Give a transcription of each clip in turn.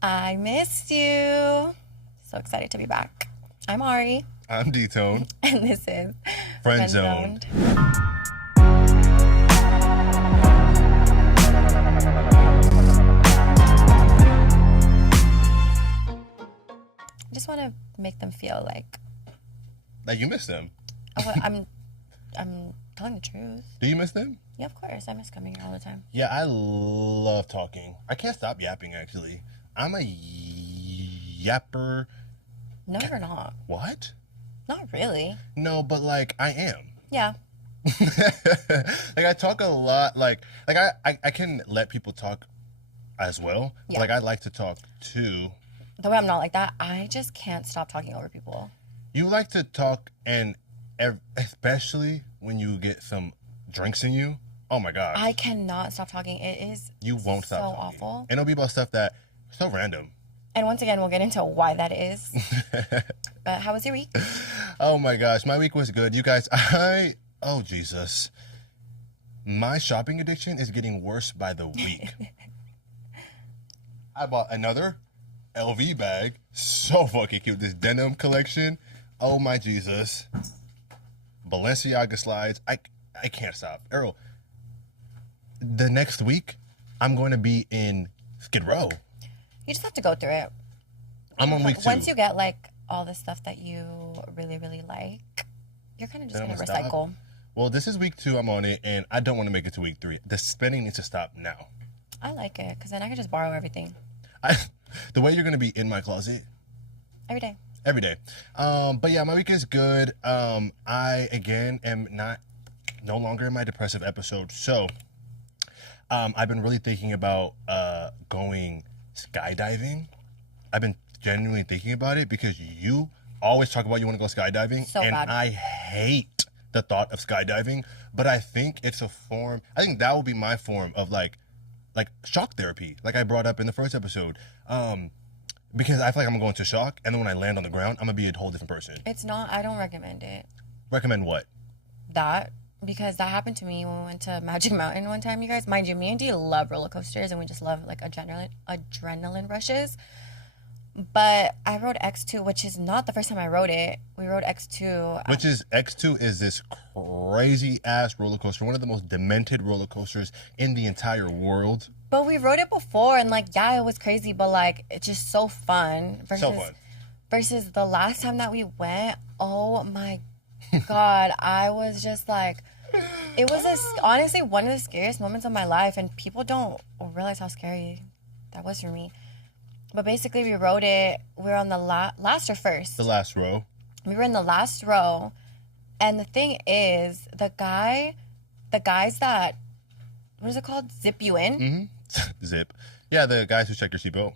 I missed you. So excited to be back. I'm Ari. I'm D Tone. And this is FriendZoned. I just want to make them feel like Like you miss them. I'm telling the truth. Do you miss them? Yeah, of course. I miss coming here all the time. Yeah, I love talking. I can't stop yapping, actually. I'm a yapper. No, you're not. What? Not really. No, but like I am. Yeah. Like I talk a lot. Like I can let people talk as well. Yeah. Like I like to talk too. The way I'm not like that, I just can't stop talking over people. You like to talk, and especially when you get some drinks in you. Oh my god. I cannot stop talking. It is You won't so stop talking. awful. And it'll be about stuff that so random. And once again, we'll get into why that is. But how was your week? Oh my gosh, my week was good. You guys, oh Jesus. My shopping addiction is getting worse by the week. I bought another LV bag. So fucking cute. This denim collection. Oh my Jesus. Balenciaga slides. I can't stop. Errol, the next week, I'm going to be in Skid Row. You just have to go through it. I'm on week 2. Once you get like all the stuff that you really, really like, you're kind of just Then going to I'm gonna recycle. Well, this is week 2. I'm on it, and I don't want to make it to week 3. The spending needs to stop now. I like it because then I can just borrow everything The way you're going to be in my closet every day. every day. But yeah, my week is good. I again am no longer in my depressive episode. So I've been really thinking about going skydiving. I've been genuinely thinking about it because you always talk about you want to go skydiving, So and bad. I hate the thought of skydiving. But I think it's a form. I think that will be my form of like shock therapy, like I brought up in the first episode. Because I feel like I'm going to shock, and then when I land on the ground, I'm gonna be a whole different person. It's not, I don't recommend it. Recommend what? That, because that happened to me when we went to Magic Mountain one time, you guys. Mind you, me and Dee love roller coasters, and we just love like adrenaline rushes. But I rode X2, which is not the first time I rode it. We rode X2. Which is X2 is this crazy ass roller coaster, one of the most demented roller coasters in the entire world. But we rode it before, and like, yeah, it was crazy, but like, it's just so fun. So fun. Versus the last time that we went, oh my God, I was just like, it was honestly one of the scariest moments of my life, and people don't realize how scary that was for me. But basically, we rode it. We were on the last or first. The last row. We were in the last row, and the thing is, the guys that, what is it called? Zip you in? Mm-hmm. Zip. Yeah, the guys who check your seatbelt.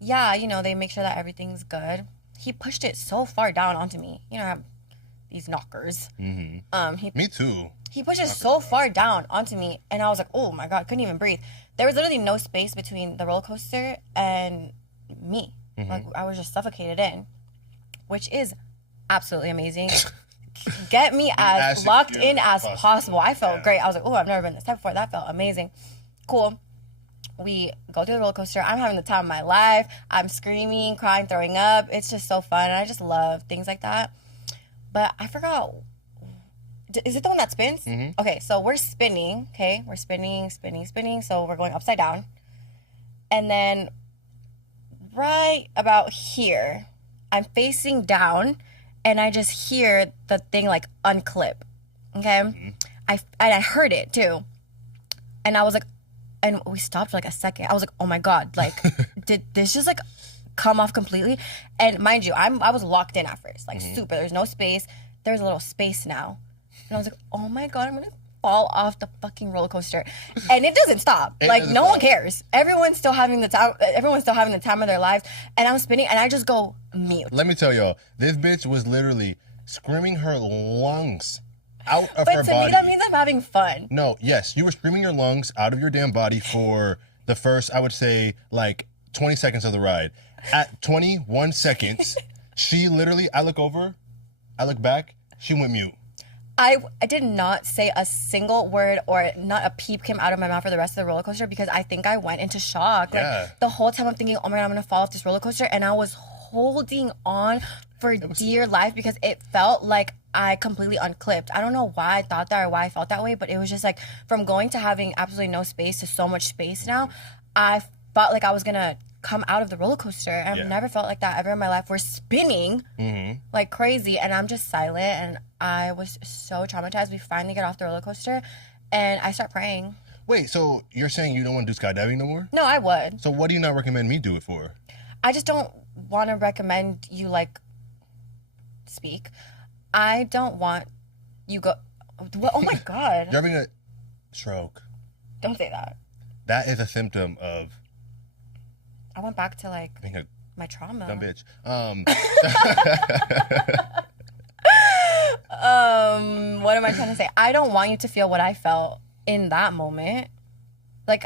Yeah, they make sure that everything's good. He pushed it so far down onto me. I have these knockers. Mm-hmm. Me too. He pushed it so far down onto me, and I was like, oh my God, I couldn't even breathe. There was literally no space between the roller coaster and me. Mm-hmm. Like, I was just suffocated in, which is absolutely amazing. Get me as locked in as possible. I felt great. I was like, oh, I've never been this type before. That felt amazing. Cool. We go through the roller coaster. I'm having the time of my life. I'm screaming, crying, throwing up. It's just so fun, and I just love things like that. But I forgot. Is it the one that spins? Mm-hmm. Okay, so we're spinning. Okay, we're spinning. So we're going upside down. And then right about here, I'm facing down, and I just hear the thing like unclip. Okay? Mm-hmm. I heard it too. And I was like, and we stopped for like a second. I was like, oh my God, like, did this just like come off completely? And mind you, I was locked in at first, like super. There's no space. There's a little space now. And I was like, oh my God, I'm gonna fall off the fucking roller coaster. And it doesn't stop. No one cares. Everyone's still having the time of their lives. And I'm spinning, and I just go mute. Let me tell y'all, this bitch was literally screaming her lungs out of her But to body. me, that means I'm having fun. No, yes, you were screaming your lungs out of your damn body for the first, I would say, like 20 seconds of the ride. At 21 seconds, she literally, I look over, I look back, she went mute. I did not say a single word or not a peep came out of my mouth for the rest of the roller coaster because I think I went into shock. Yeah. Like the whole time I'm thinking, oh my God, I'm gonna fall off this roller coaster. And I was holding on for dear life because it felt like I completely unclipped. I don't know why I thought that or why I felt that way, but it was just like from going to having absolutely no space to so much space now, I felt like I was gonna come out of the roller coaster. And I've never felt like that ever in my life. We're spinning like crazy and I'm just silent and I was so traumatized. We finally get off the roller coaster and I start praying. Wait, so you're saying you don't want to do skydiving no more? No, I would. So what do you not recommend me do it for? I just don't want to recommend you like speak. I don't want you go. Oh my God. You're having a stroke. Don't say that. That is a symptom of I went back to like being a my trauma. dumb bitch. What am I trying to say? I don't want you to feel what I felt in that moment. Like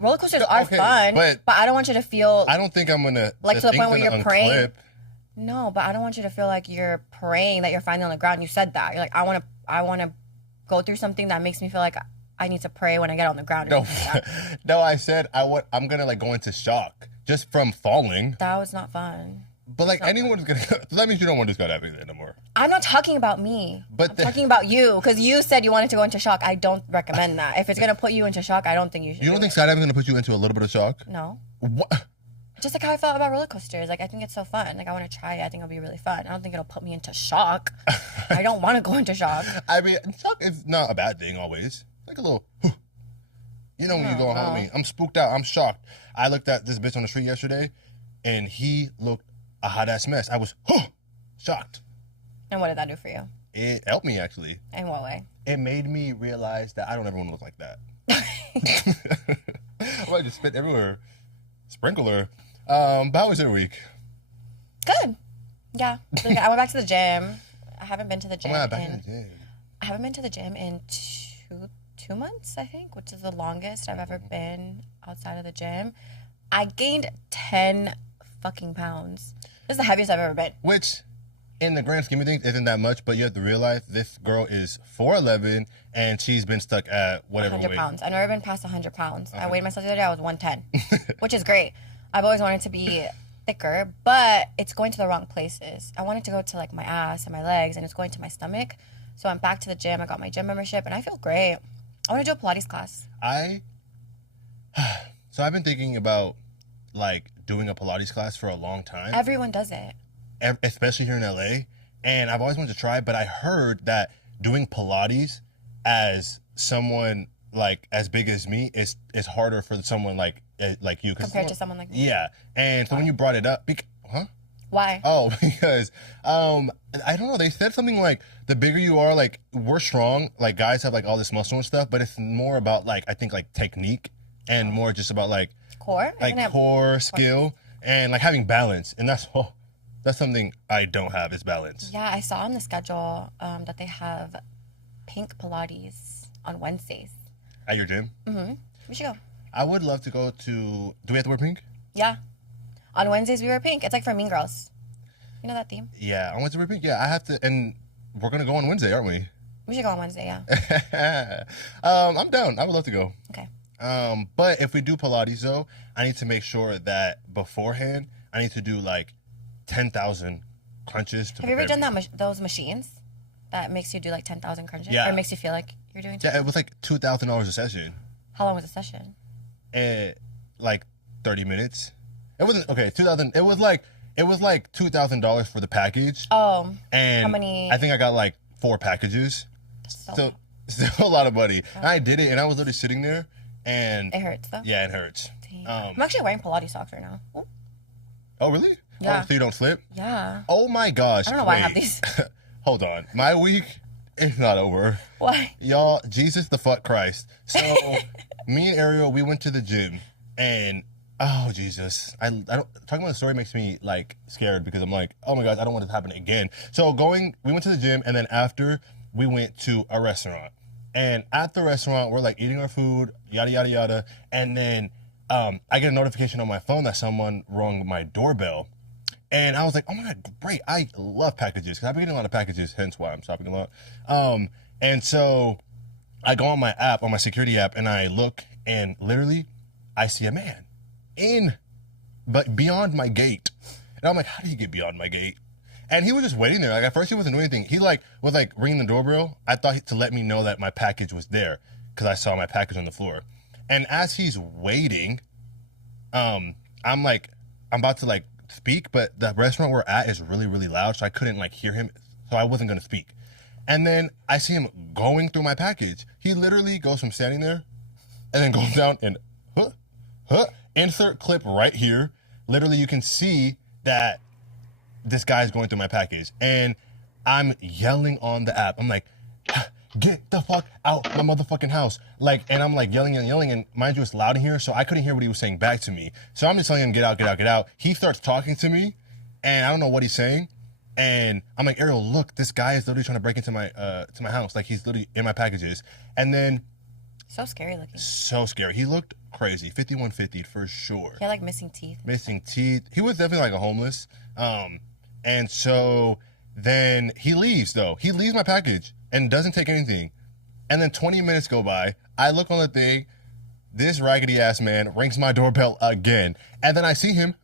roller coasters are fun, but I don't want you to feel. I don't think I'm gonna like to the point where you're praying. Unclip. No, but I don't want you to feel like you're praying that you're finally on the ground. You said that. You're like, I want to go through something that makes me feel like I need to pray when I get on the ground. No, no, I said I'm gonna like go into shock just from falling. That was not fun. But like anyone's gonna. That means you don't want to do skydiving anymore. I'm not talking about me. But I'm talking about you because you said you wanted to go into shock. I don't recommend that. If it's gonna put you into shock, I don't think you should. You don't think skydiving is gonna put you into a little bit of shock? No. What? Just like how I felt about roller coasters. Like I think it's so fun. Like I want to try it. I think it'll be really fun. I don't think it'll put me into shock. I don't want to go into shock. I mean, shock is not a bad thing always. Like a little. You know when you go home, I'm spooked out. I'm shocked. I looked at this bitch on the street yesterday, and he looked a hot ass mess. I was shocked. And what did that do for you? It helped me actually. In what way? It made me realize that I don't ever want to look like that. I might just spit everywhere. Sprinkler. But how was your week? Good. Yeah. I went back to the gym. I haven't been to the gym. I haven't been to the gym in two months, I think, which is the longest I've ever been outside of the gym. I gained 10 fucking pounds. This is the heaviest I've ever been. Which, in the grand scheme of things, isn't that much, but you have to realize this girl is 4'11", and she's been stuck at whatever 100 weight. pounds. I've never been past 100 pounds. I weighed myself the other day, I was 110, which is great. I've always wanted to be thicker, but it's going to the wrong places. I wanted to go to like my ass and my legs, and it's going to my stomach. So I'm back to the gym. I got my gym membership, and I feel great. I want to do a Pilates class. So I've been thinking about like doing a Pilates class for a long time. Everyone does it. Especially here in LA. And I've always wanted to try, but I heard that doing Pilates as someone like as big as me is harder for someone like you. Compared to someone like me? Yeah. And so when you brought it up, Why? Oh, because I don't know. They said something like the bigger you are, like we're strong. Like guys have like all this muscle and stuff, but it's more about like I think like technique and more just about like core, core skill and like having balance. And that's something I don't have is balance. Yeah, I saw on the schedule that they have pink Pilates on Wednesdays. At your gym? Mm-hmm. We should go. I would love to go to. Do we have to wear pink? Yeah. On Wednesdays, we wear pink. It's like for Mean Girls. You know that theme? Yeah, on Wednesday, wear pink. Yeah, I have to. And we're going to go on Wednesday, aren't we? We should go on Wednesday, yeah. I'm down. I would love to go. Okay. But if we do Pilates, though, I need to make sure that beforehand, I need to do like 10,000 crunches. Have you ever done those machines that makes you do like 10,000 crunches? Yeah. Or makes you feel like you're doing Yeah, it was like $2,000 a session. How long was the session? Like 30 minutes. It wasn't okay. 2,000. It was like $2,000 for the package. Oh. And how many? I think I got like 4 packages. Still a lot of money. And I did it, and I was literally sitting there, and it hurts though. Yeah, it hurts. I'm actually wearing Pilates socks right now. Ooh. Oh really? Yeah. Oh, so you don't slip? Yeah. Oh my gosh. I don't know why I have these. Hold on. My week is not over. Why? Y'all, Jesus the fuck Christ. So me and Ariel, we went to the gym, and oh Jesus, I don't talking about the story makes me like scared because I'm like, oh my God, I don't want it to happen again. So we went to the gym, and then after we went to a restaurant, and at the restaurant we're like eating our food, yada yada yada, and then I get a notification on my phone that someone rung my doorbell, And I was like, oh my God, great. I love packages because I've been getting a lot of packages, hence why I'm shopping a lot. And so I go on my app, on my security app, and I look, and literally I see a man but beyond my gate. And I'm like, how do you get beyond my gate? And he was just waiting there. Like, at first he wasn't doing anything. He was ringing the doorbell. I thought to let me know that my package was there because I saw my package on the floor. And as he's waiting, I'm about to speak, but the restaurant we're at is really, really loud, so I couldn't hear him, so I wasn't gonna speak. And then I see him going through my package. He literally goes from standing there and then goes down and insert clip right here. Literally, you can see that this guy's going through my package, and I'm yelling on the app. I'm like, get the fuck out my motherfucking house. And I'm yelling and yelling, and mind you, it's loud in here, so I couldn't hear what he was saying back to me. So I'm just telling him, get out, get out, get out. He starts talking to me, and I don't know what he's saying. And I'm like, Ariel, look, this guy is literally trying to break into my house. He's literally in my packages. And then so scary looking. So scary. He looked crazy. 5150 for sure. He had missing teeth. Missing teeth. He was definitely a homeless. And so then he leaves though. He leaves my package and doesn't take anything. And then 20 minutes go by. I look on the thing. This raggedy ass man rings my doorbell again. And then I see him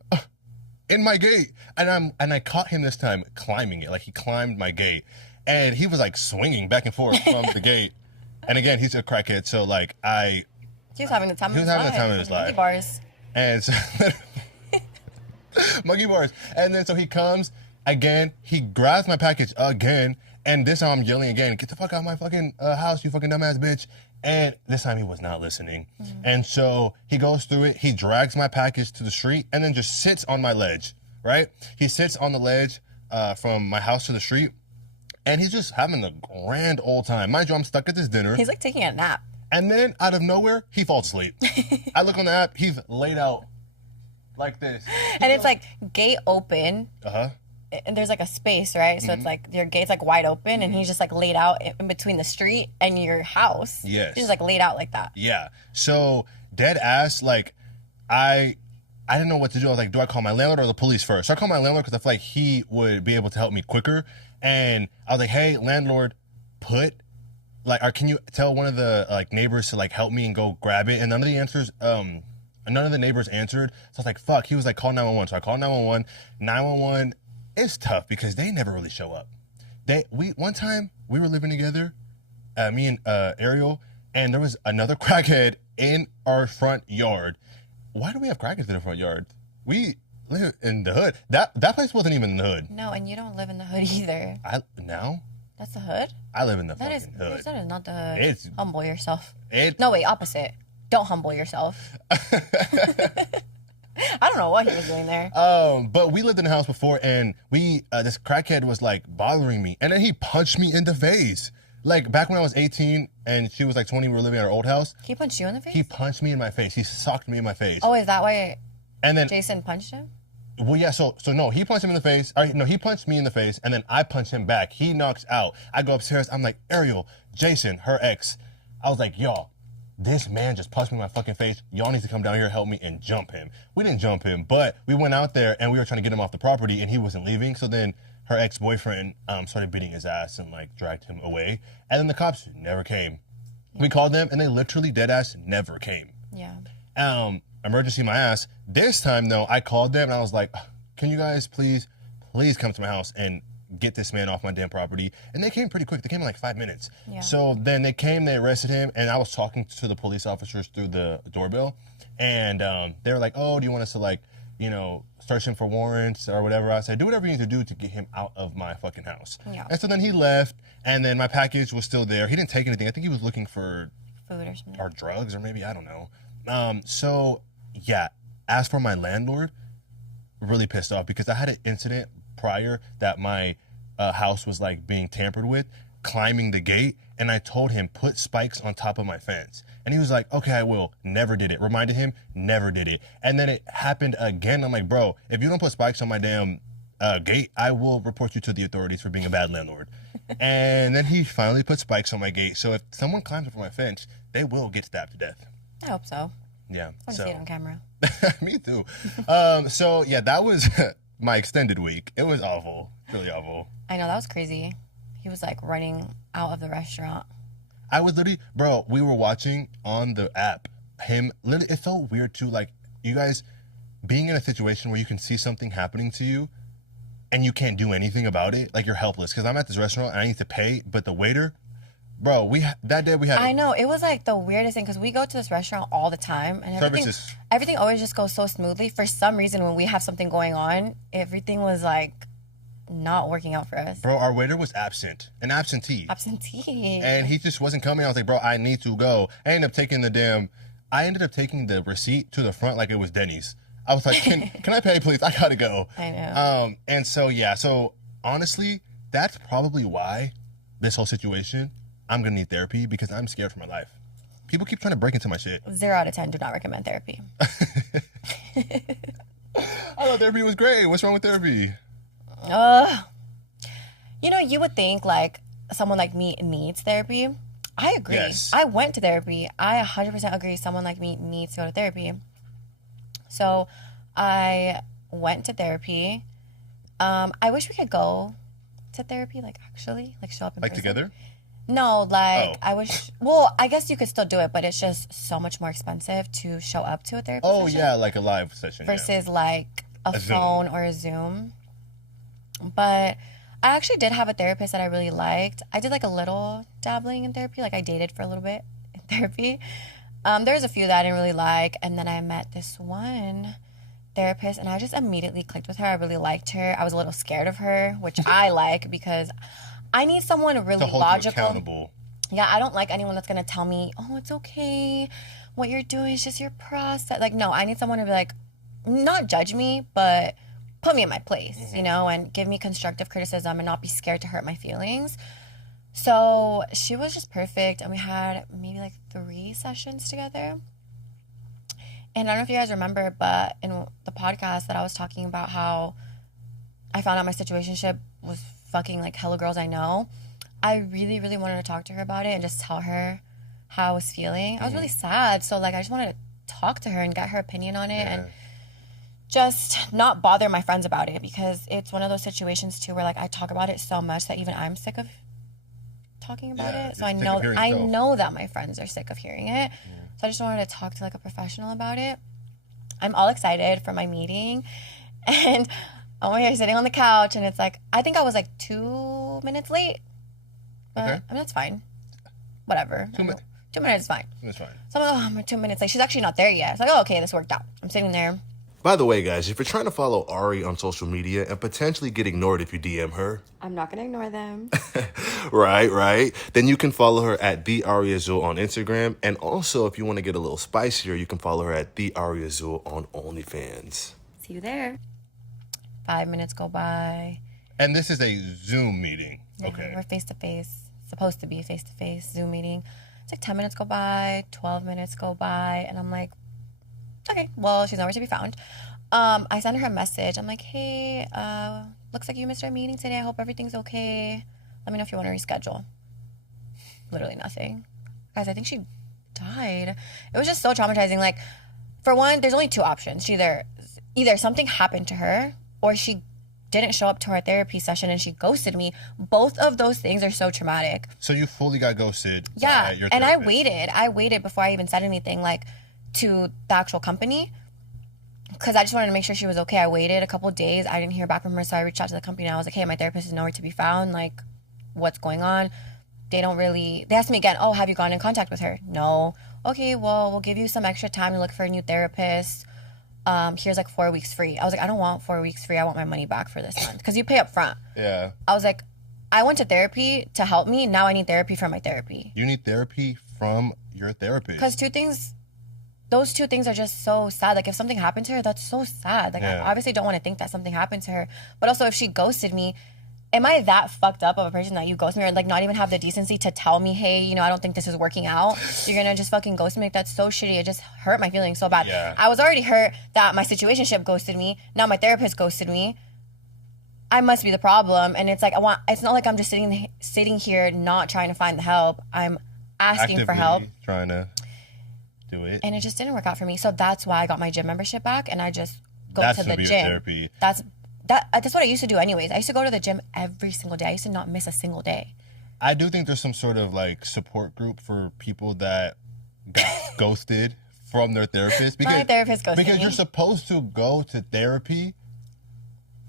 in my gate. And I caught him this time climbing it. He climbed my gate. And he was swinging back and forth from the gate. And again, he's a crackhead. So he was having the time of his life. He was having the time of his life. Monkey bars. And so monkey bars. And then so he comes again. He grabs my package again. And this time I'm yelling again, get the fuck out of my fucking house, you fucking dumbass bitch. And this time he was not listening. Mm-hmm. And so he goes through it. He drags my package to the street and then just sits on my ledge, right? He sits on the ledge from my house to the street. And he's just having a grand old time. Mind you, I'm stuck at this dinner. He's taking a nap. And then out of nowhere, he falls asleep. I look on the app, he's laid out like this. And it's gate open. Uh-huh. And there's a space, right? So it's your gate's wide open, and he's just laid out in between the street and your house. Yes. He's just laid out like that. Yeah. So dead ass, I didn't know what to do. I was like, do I call my landlord or the police first? So I called my landlord because I feel like he would be able to help me quicker. And I was like, hey, landlord, or can you tell one of the neighbors to help me and go grab it? And none of the neighbors answered. So I was like, fuck. He was like, call 911. So I called 911. 911 is tough because they never really show up. One time we were living together, me and Ariel, and there was another crackhead in our front yard. Why do we have crackheads in the front yard? We live in the hood. That place wasn't even in the hood. No, and you don't live in the hood either. Now? That's the hood? I live in the hood. That is not the hood. Humble yourself. No, wait, opposite. Don't humble yourself. I don't know what he was doing there. But we lived in the house before, and this crackhead was bothering me, and then he punched me in the face. Back when I was 18 and she was 20, we were living at our old house. He punched you in the face? He punched me in my face. He socked me in my face. Oh, is that why and then Jason punched him? Well, yeah, so no, he punched him in the face. He punched me in the face, and then I punched him back. He knocks out. I go upstairs. I'm like, Ariel, Jason, her ex. I was like, y'all, this man just punched me in my fucking face. Y'all need to come down here, help me, and jump him. We didn't jump him, but we went out there, and we were trying to get him off the property, and he wasn't leaving. So then her ex-boyfriend started beating his ass and dragged him away. And then the cops never came. We called them, and they literally dead ass never came. Yeah. Emergency my ass. This time though, I called them and I was like, can you guys please come to my house and get this man off my damn property? And they came pretty quick. They came in 5 minutes. Yeah. So then they came, they arrested him, and I was talking to the police officers through the doorbell. And they were like, oh, do you want us to search him for warrants or whatever? I said, do whatever you need to do to get him out of my fucking house. Yeah. And so then he left, and then my package was still there. He didn't take anything. I think he was looking for food or something. Or drugs, or maybe, I don't know. So yeah, as for my landlord, really pissed off because I had an incident prior that my house was being tampered with, climbing the gate, and I told him, put spikes on top of my fence. And he was like, okay, I will. Never did it. Reminded him, never did it. And then it happened again. I'm like, bro, if you don't put spikes on my damn gate, I will report you to the authorities for being a bad landlord. And then he finally put spikes on my gate. So if someone climbs over my fence, they will get stabbed to death. I hope so. Yeah. I want to see it on camera. Me too. So yeah, that was my extended week. It was awful. Really awful. I know, that was crazy. He was like running out of the restaurant. I was literally, bro, we were watching on the app. Literally, it felt weird too. Like, you guys being in a situation where you can see something happening to you and you can't do anything about it. Like, you're helpless. Because I'm at this restaurant and I need to pay, but the waiter, bro, that day we had. I know, it was like the weirdest thing because we go to this restaurant all the time and everything always just goes so smoothly. For some reason, when we have something going on, everything was like not working out for us. Bro, our waiter was absent, an absentee. And he just wasn't coming. I was like, bro, I need to go. I ended up taking the receipt to the front like it was Denny's. I was like, can I pay, please? I gotta go. I know. And so, yeah. So, honestly, that's probably why this whole situation, I'm gonna need therapy because I'm scared for my life. People keep trying to break into my shit. 0 out of 10, do not recommend therapy. I thought therapy was great. What's wrong with therapy? You know, you would think like someone like me needs therapy. I agree. Yes. I went to therapy. I 100% agree someone like me needs to go to therapy. So I went to therapy. I wish we could go to therapy, like actually, like show up in person. Together? No, like I wish, well, I guess you could still do it, but it's just so much more expensive to show up to a therapy session. Yeah, like a live session. Versus like a phone or a Zoom. But I actually did have a therapist that I really liked. I did like a little dabbling in therapy. Like I dated for a little bit in therapy. There's a few that I didn't really like. And then I met this one therapist and I just immediately clicked with her. I really liked her. I was a little scared of her, which I like because I need someone really to hold logical. You accountable. Yeah, I don't like anyone that's going to tell me, oh, it's okay. What you're doing is just your process. Like, no, I need someone to be like, not judge me, but put me in my place, you know, and give me constructive criticism and not be scared to hurt my feelings. So she was just perfect. And we had maybe like 3 sessions together. And I don't know if you guys remember, but in the podcast that I was talking about how I found out my situationship was fucking like hella girls I know, I really, really wanted to talk to her about it and just tell her how I was feeling. I was really sad. So like I just wanted to talk to her and get her opinion on it and just not bother my friends about it because it's one of those situations too where like I talk about it so much that even I'm sick of talking about it. So I know that my friends are sick of hearing it. So I just wanted to talk to like a professional about it. I'm all excited for my meeting and I'm here sitting on the couch and it's like, I think I was like 2 minutes late. But I mean, that's fine. Whatever. 2 minutes. 2 minutes is fine. That's fine. So I'm like, oh, I'm 2 minutes late. She's actually not there yet. It's like, oh, okay, this worked out. I'm sitting there. By the way, guys, if you're trying to follow Ari on social media and potentially get ignored if you DM her. I'm not going to ignore them. Right. Then you can follow her at the Ari Azul on Instagram. And also, if you want to get a little spicier, you can follow her at the Ari Azul on OnlyFans. See you there. 5 minutes go by. And this is a Zoom meeting. Yeah, okay. We're face-to-face. Supposed to be face-to-face Zoom meeting. It's like 10 minutes go by, 12 minutes go by, and I'm like, okay, well, she's nowhere to be found. I send her a message. I'm like, hey, looks like you missed our meeting today. I hope everything's okay. Let me know if you want to reschedule. Literally nothing. Guys, I think she died. It was just so traumatizing. Like, for one, there's only 2 options. Either something happened to her or she didn't show up to our therapy session and she ghosted me. Both of those things are so traumatic. So you fully got ghosted. Yeah, Your and therapist. I waited before I even said anything like to the actual company because I just wanted to make sure she was okay. I waited a couple of days. I didn't hear back from her, so I reached out to the company and I was like, hey, my therapist is nowhere to be found. Like, what's going on? They asked me again, oh, have you gone in contact with her? No. Okay, well, we'll give you some extra time to look for a new therapist. Here's like 4 weeks free. I was like, I don't want 4 weeks free. I want my money back for this month because you pay up front. Yeah. I was like, I went to therapy to help me. Now I need therapy from my therapy. You need therapy from your therapist. Because those 2 things are just so sad. Like if something happened to her, that's so sad. Like I obviously don't want to think that something happened to her. But also if she ghosted me, am I that fucked up of a person that you ghost me or like not even have the decency to tell me, hey, I don't think this is working out. You're gonna just fucking ghost me? Like that's so shitty. It just hurt my feelings so bad. Yeah. I was already hurt that my situationship ghosted me. Now my therapist ghosted me. I must be the problem. And it's like it's not like I'm just sitting here not trying to find the help. I'm asking for help. Trying to do it. And it just didn't work out for me. So that's why I got my gym membership back and I just go to the your gym. Therapy. That's That's what I used to do anyways. I used to go to the gym every single day. I used to not miss a single day. I do think there's some sort of like support group for people that got ghosted from their therapist. My therapist ghosted Because me. you're supposed to go to therapy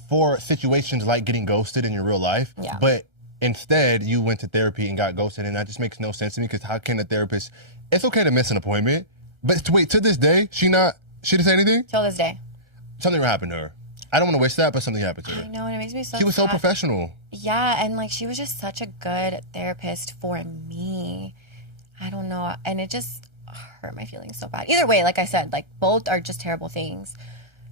for situations like getting ghosted in your real life. Yeah. But instead, you went to therapy and got ghosted, and that just makes no sense to me because how can a therapist... It's okay to miss an appointment, but wait, to this day, she didn't say anything? Till this day. Something happened to her. I don't want to waste that, but something happened to her. I know, and it makes me so She was so sad. professional. Yeah, and like she was just such a good therapist for me. I don't know, and it just hurt my feelings so bad. Either way, like I said, like both are just terrible things.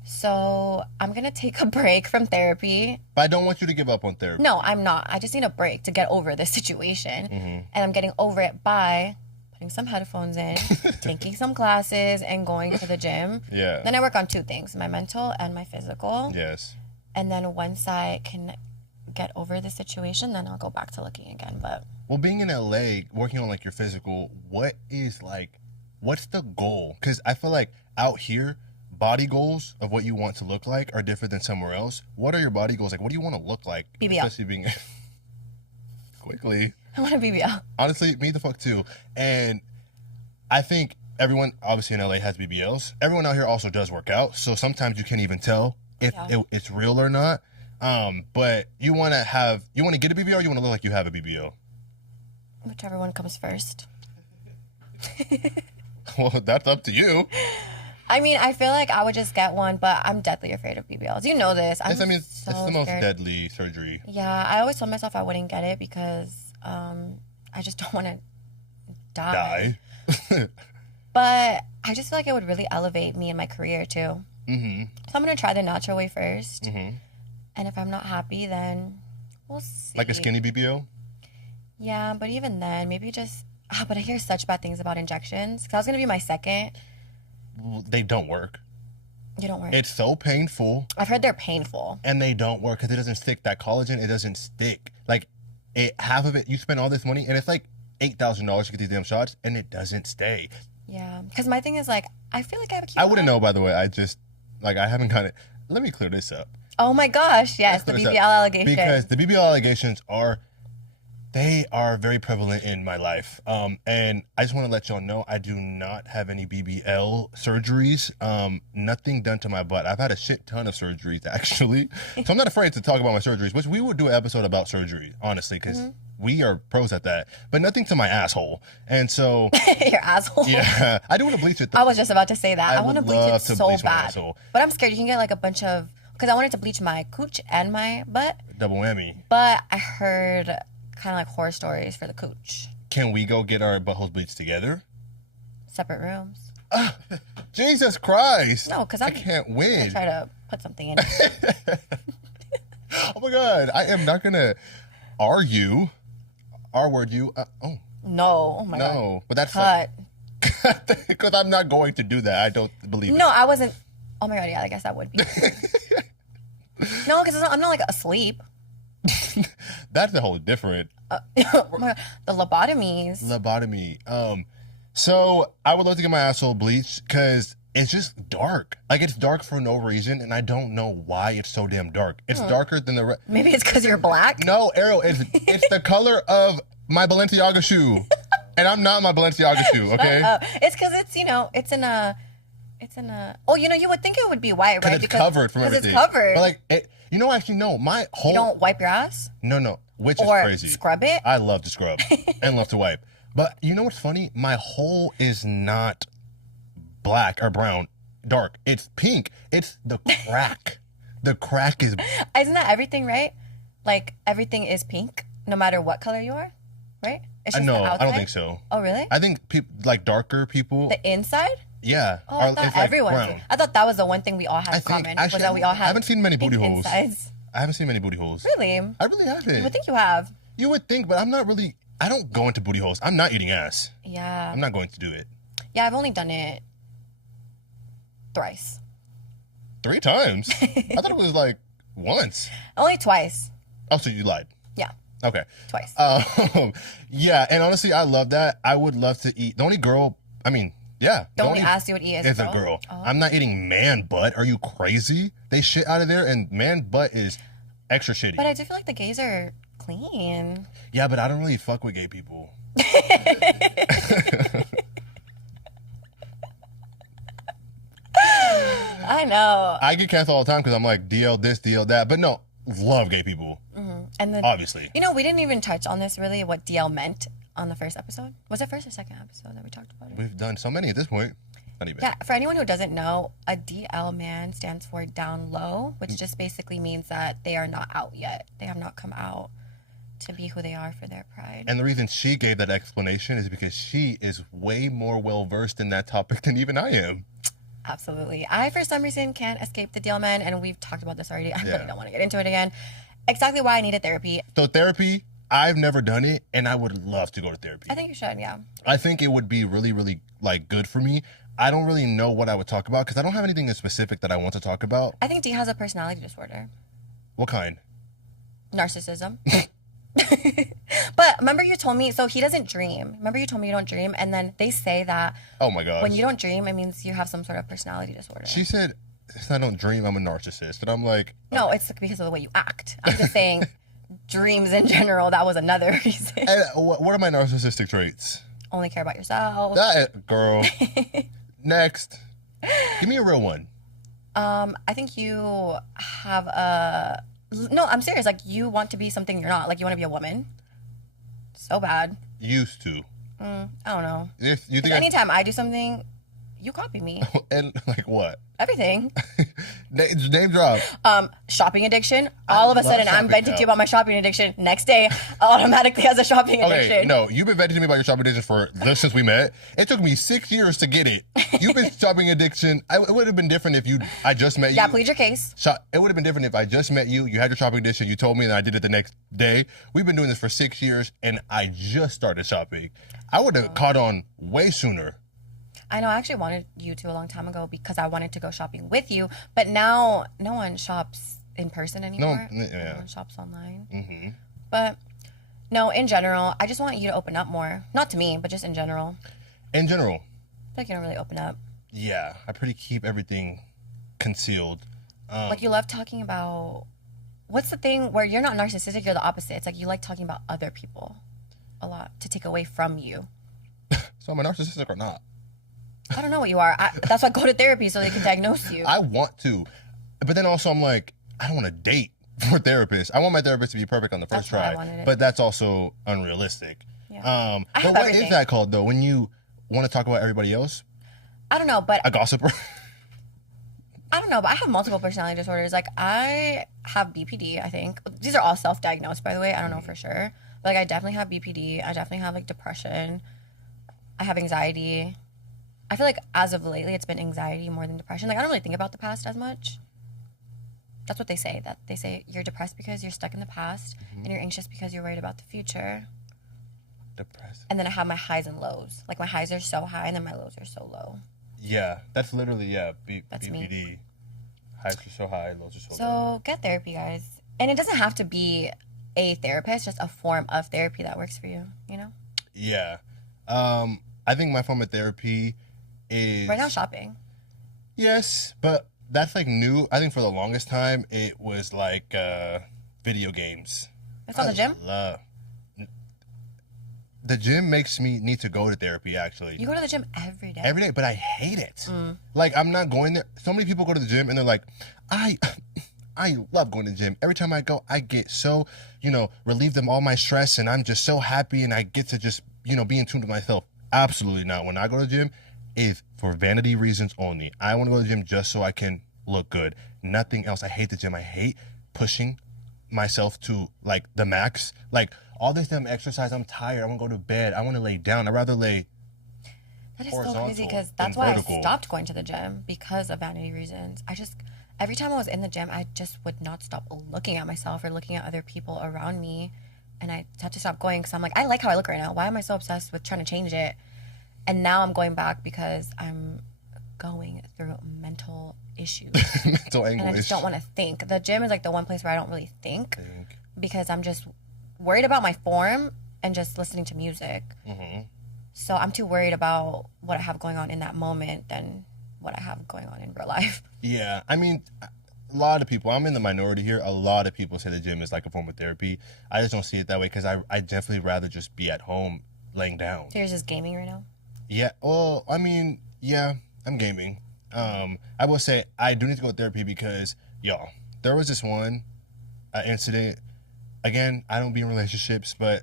So I'm gonna take a break from therapy. But I don't want you to give up on therapy. No, I'm not. I just need a break to get over this situation, and I'm getting over it by putting some headphones in, taking some classes, and going to the gym. Yeah. Then I work on two things: my mental and my physical. Yes. And then once I can get over the situation, then I'll go back to looking again. But Well, being in LA, working on like your physical, what's the goal? Because I feel like out here, body goals of what you want to look like are different than somewhere else. What are your body goals? Like, what do you want to look like? BBL. Especially being quickly. I want a BBL. Honestly, me the fuck too. And I think everyone obviously in LA has BBLs. Everyone out here also does work out. So sometimes you can't even tell if it's real or not. But you want to get a BBL or you want to look like you have a BBL? Whichever one comes first. Well, that's up to you. I mean, I feel like I would just get one, but I'm deathly afraid of BBLs. You know this. It's so the most scared. deadly surgery. Yeah, I always told myself I wouldn't get it because I just don't want to die. But I just feel like it would really elevate me in my career too. Mm-hmm. So I'm going to try the natural way first. Mm-hmm. And if I'm not happy, then we'll see. Like a skinny BBL? Yeah, but even then, maybe just... but I hear such bad things about injections. Because I was going to be my second. They don't work. You don't work. It's so painful. I've heard they're painful. And they don't work because it doesn't stick. That collagen, it doesn't stick. Like, half of it, you spend all this money, and it's like $8,000 to get these damn shots, and it doesn't stay. Yeah. Because my thing is, like, I feel like I have a cute I wouldn't know, by the way. I haven't got it. Let me clear this up. Oh my gosh, yes, the BBL allegation. Because the BBL allegations are very prevalent in my life. And I just want to let y'all know I do not have any BBL surgeries. Nothing done to my butt. I've had a shit ton of surgeries, actually. So I'm not afraid to talk about my surgeries, which we would do an episode about surgery, honestly, because we are pros at that. But nothing to my asshole. And so... Your asshole? Yeah. I do want to bleach it, though. I was just about to say that. I want to would bleach it love to so bleach my bad. asshole. But I'm scared. You can get like a bunch of... Because I wanted to bleach my cooch and my butt. Double whammy. But I heard kind of like horror stories for the cooch. Can we go get our buttholes bleached together? Separate rooms. Jesus Christ. No, because I can't I'm win. going to try to put something in. Oh my God. I am not going to argue. R-word you. No. Oh my God. No. But that's Cut. because I'm not going to do that. I don't believe No, I wasn't. Oh my God, yeah, I guess that would be. No, because I'm not like asleep. That's a whole different Oh my God. The lobotomies. lobotomy. So I would love to get my asshole bleached because it's just dark. Like, it's dark for no reason, and I don't know why it's so damn dark. It's darker than the... Maybe it's because you're black. No, Ariel, it's the color of my Balenciaga shoe. And I'm not my Balenciaga shoe, okay? It's because it's in a. Oh, you would think it would be white, right? It's covered from everything. Because it's covered. But like, actually, no. My whole... You don't wipe your ass? No. Which Or is crazy. scrub it? I love to scrub and love to wipe. But you know what's funny? My hole is not black or brown, dark. It's pink. It's the crack. The crack is... Isn't that everything, right? Like, everything is pink, no matter what color you are, right? It's just No, the I don't outside? think so. Oh, really? I think like darker people... The inside? Yeah. Oh, I thought it's like everyone. brown. I thought that was the one thing we all had I in think, common. actually, was that we all I had haven't seen many booty pink holes. insides. I haven't seen many booty holes. Really? I really haven't. You would think you have. You would think, but I'm not really... I don't go into booty holes. I'm not eating ass. Yeah. I'm not going to do it. Yeah, I've only done it thrice. 3 times? I thought it was like once. Only twice. Oh, so you lied. Yeah, Okay. twice. Yeah, and honestly, I love that. I would love to eat. The only girl, I mean, Yeah. The only eat- ass you would eat is a girl. Oh. I'm not eating man butt. Are you crazy? They shit out of there, and man butt is extra shitty. But I do feel like the gays are clean. Yeah, but I don't really fuck with gay people. I know. I get canceled all the time because I'm like, DL this, DL that. But no, love gay people. And then, Obviously. you know, we didn't even touch on this really, what DL meant on the first episode. Was it first or second episode that we talked about it? We've done so many at this point. Not even. Yeah, for anyone who doesn't know, a DL man stands for down low, which just basically means that they are not out yet. They have not come out to be who they are for their pride. And the reason she gave that explanation is because she is way more well versed in that topic than even I am. Absolutely. I, for some reason, can't escape the DL man, and we've talked about this already. I Yeah. really don't want to get into it again. Exactly why I needed therapy. So therapy, I've never done it, and I would love to go to therapy. I think you should, yeah. I think it would be really, really like good for me. I don't really know what I would talk about because I don't have anything in specific that I want to talk about. I think D has a personality disorder. What kind? Narcissism. But remember you told me, so he doesn't dream. Remember you told me you don't dream, and then they say that Oh my gosh. when you don't dream, it means you have some sort of personality disorder. She said, "Since I don't dream, I'm a narcissist." And I'm like, No, it's because of the way you act. I'm just saying dreams in general, that was another reason. and what are my narcissistic traits? Only care about yourself. That girl. Next. Give me a real one. I think you have a... No, I'm serious. Like, you want to be something you're not. Like, you want to be a woman. So bad. Used to. I don't know. If you think Anytime I do something, you copy me. and like what? Everything. Name drop. Shopping addiction. All of a love sudden, I'm shopping venting now. to you about my shopping addiction. Next day, automatically has a shopping Okay, addiction. no, you've been venting to me about your shopping addiction for this since we met. It took me 6 years to get it. You've been shopping addiction. It would have been different if I just met you. Yeah, plead your case. It would have been different if I just met you. You had your shopping addiction. You told me, and I did it the next day. We've been doing this for 6 years, and I just started shopping. I would have caught on way sooner. I know. I actually wanted you to a long time ago because I wanted to go shopping with you. But now, no one shops in person anymore. yeah. No one shops online. Mm-hmm. But no, in general, I just want you to open up more. Not to me, but just in general. In general, I feel like you don't really open up. yeah, I pretty keep everything concealed. Like, you love talking about... What's the thing where you're not narcissistic, you're the opposite. It's like you like talking about other people a lot to take away from you. So am I narcissistic or not? I don't know what you are. That's why I go to therapy so they can diagnose you. I want to, but then also I'm like, I don't want to date for therapists. I want my therapist to be perfect on the first That's why I try, wanted it. but that's also unrealistic. Yeah. I But have what everything. is that called though? When you want to talk about everybody else, I don't know, but a gossiper. I don't know, but I have multiple personality disorders. Like, I have BPD, I think. These are all self-diagnosed, by the way. I don't know for sure. But, like, I definitely have BPD. I definitely have, like, depression. I have anxiety. I feel like as of lately, it's been anxiety more than depression. Like, I don't really think about the past as much. That's what they say. That they say you're depressed because you're stuck in the past, and you're anxious because you're worried about the future. Depressed. And then I have my highs and lows. Like, my highs are so high, and then my lows are so low. Yeah, that's literally That's me. BPD. Highs are so high, lows are so low. So get therapy, guys. And it doesn't have to be a therapist, just a form of therapy that works for you, you know? Yeah, I think my form of therapy is Right now, shopping. Yes, but that's like new. I think for the longest time it was like video games. It's on the gym? The gym makes me need to go to therapy actually. You go to the gym every day. Every day, but I hate it. Like I'm not going there. So many people go to the gym and they're like, I love going to the gym. Every time I go, I get so, relieved of all my stress and I'm just so happy and I get to just, be in tune with myself. Absolutely not. When I go to the gym, it's for vanity reasons only. I want to go to the gym just so I can look good. Nothing else. I hate the gym. I hate pushing myself to like the max. Like all this damn exercise, I'm tired. I want to go to bed. I want to lay down. I'd rather lay That is so horizontal crazy because than that's why vertical. I stopped going to the gym because of vanity reasons. Every time I was in the gym, I just would not stop looking at myself or looking at other people around me. And I had to stop going because I'm like, I like how I look right now. Why am I so obsessed with trying to change it? And now I'm going back because I'm going through mental issues. mental And I anguish. just don't want to think. The gym is like the one place where I don't really think because I'm just worried about my form and just listening to music. So I'm too worried about what I have going on in that moment than what I have going on in real life. Yeah, I mean, a lot of people, I'm in the minority here, a lot of people say the gym is like a form of therapy. I just don't see it that way because I definitely rather just be at home laying down. So you're just gaming right now? Yeah, well, I mean, yeah, I'm gaming. I will say I do need to go to therapy because, y'all, there was this one incident. Again, I don't be in relationships, but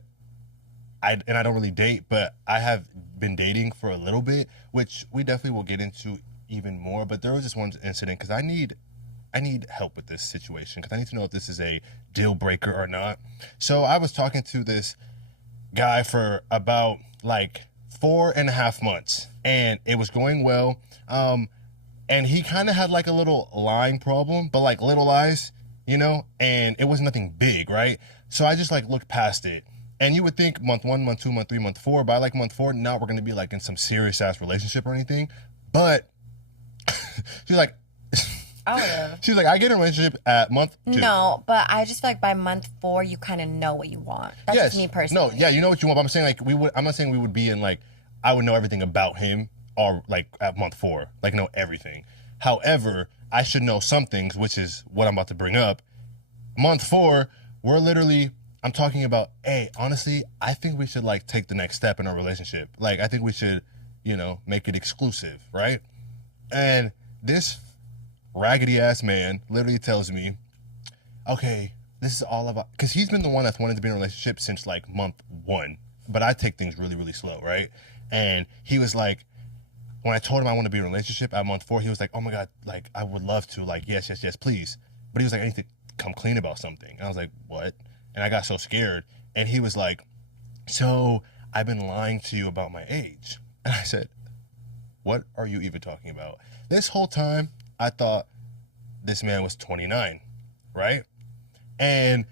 I don't really date, but I have been dating for a little bit, which we definitely will get into even more. But there was this one incident because I need help with this situation because I need to know if this is a deal breaker or not. So I was talking to this guy for about like 4.5 months, and it was going well. And he kind of had like a little lying problem, but like little lies, you know, and it was nothing big, right? So I just like looked past it. And you would think month 1, month 2, month 3, month 4, by like month 4, now we're going to be like in some serious ass relationship or anything. But she's like, she's like, I get in a relationship at month 2. No, but I just feel like by month 4, you kind of know what you want. That's just me personally. No, yeah, you know what you want. But I'm saying like I'm not saying we would be in like, I would know everything about him or like at month 4, like know everything. However, I should know some things, which is what I'm about to bring up. Month 4, we're literally, I'm talking about, hey, honestly, I think we should like take the next step in our relationship. Like, I think we should, you know, make it exclusive, right? And this raggedy ass man literally tells me, okay, this is all about, because he's been the one that's wanted to be in a relationship since like month 1, but I take things really, really slow, right? And he was like, when I told him I want to be in a relationship at month 4, he was like, oh my God, like, I would love to, like, yes, yes, yes, please. But he was like, I need to come clean about something. And I was like, what? And I got so scared. And he was like, so I've been lying to you about my age. And I said, what are you even talking about? This whole time, I thought this man was 29, right? And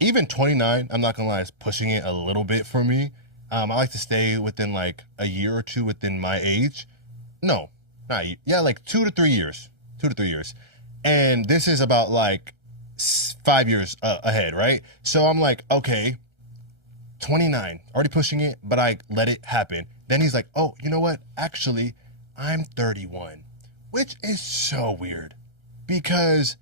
even 29, I'm not gonna lie, is pushing it a little bit for me. I like to stay within like a year or two within my age. No, not yeah, like 2 to 3 years. 2 to 3 years. And this is about like 5 years ahead, right? So I'm like, okay, 29, already pushing it, but I let it happen. Then he's like, oh, you know what? Actually, I'm 31, which is so weird because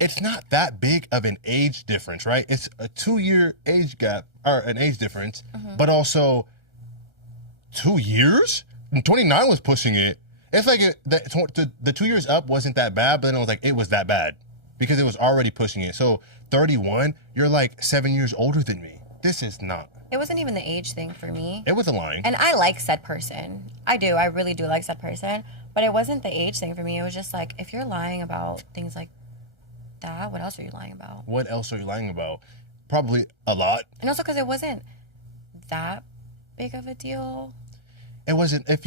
it's not that big of an age difference, right? It's a 2-year age gap or an age difference, but also 2 years? And 29 was pushing it. It's like the 2 years up wasn't that bad, but then it was like, it was that bad because it was already pushing it. So 31, you're like 7 years older than me. This is not. It wasn't even the age thing for me. It was a line. And I like said person. I do. I really do like said person. But it wasn't the age thing for me. It was just like, if you're lying about things like that, what else are you lying about? What else are you lying about? Probably a lot. And also because it wasn't that big of a deal. It wasn't. If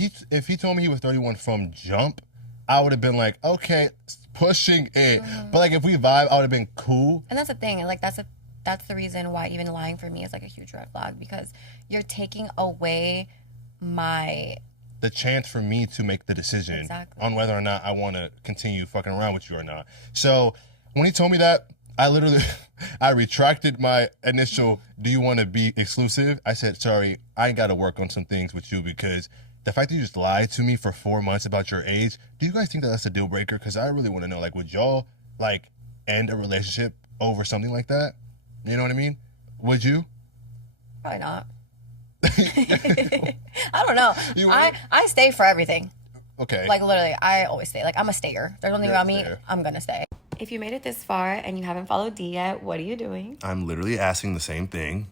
he told me he was 31 from jump, I would have been like, okay, pushing it. But like if we vibe, I would have been cool. And that's the thing. Like that's the reason why even lying for me is like a huge red flag because you're taking away the chance for me to make the decision on whether or not I want to continue fucking around with you or not. So when he told me that, I literally, I retracted my initial, do you want to be exclusive? I said, sorry, I got to work on some things with you because the fact that you just lied to me for 4 months about your age, do you guys think that that's a deal breaker? Because I really want to know, like, would y'all, like, end a relationship over something like that? You know what I mean? Would you? Probably not. I don't know. I stay for everything. Okay. Like, literally, I always stay. Like, I'm a stayer. There's something about me, I'm going to stay. If you made it this far and you haven't followed D yet, what are you doing? I'm literally asking the same thing.